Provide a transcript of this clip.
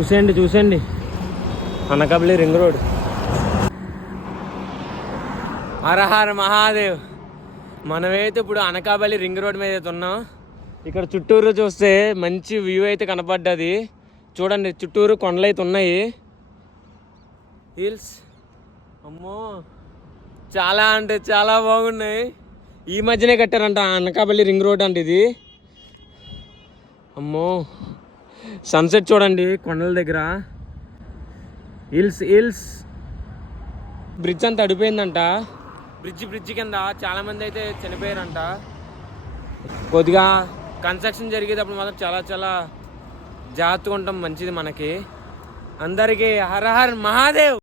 చూసేయండి చూసేయండి, Anakapalli ring road. హర హర మహాదేవ్. మనమైతే ఇప్పుడు అనకాపల్లి రింగ్ రోడ్ మీద అయితే ఉన్నాం. ఇక్కడ చుట్టూరు చూస్తే మంచి వ్యూ అయితే కనపడ్డది. చూడండి చుట్టూరు కొండలు అయితే ఉన్నాయి, హిల్స్. అమ్మో చాలా అంటే చాలా బాగున్నాయి. ఈ మధ్యనే కట్టారంట అనకాపల్లి రింగ్ రోడ్ అంటే ఇది. అమ్మో సన్సెట్ చూడండి కొండల దగ్గర, హిల్స్ హిల్స్. బ్రిడ్జ్ అంతా అడిపోయిందంట. బ్రిడ్జ్ కింద చాలా మంది అయితే చనిపోయారంట. కొద్దిగా కన్స్ట్రక్షన్ జరిగేటప్పుడు మాత్రం చాలా చాలా జాగ్రత్తగా ఉంటాం, మంచిది మనకి. అందరికీ హర హర్ మహాదేవ్.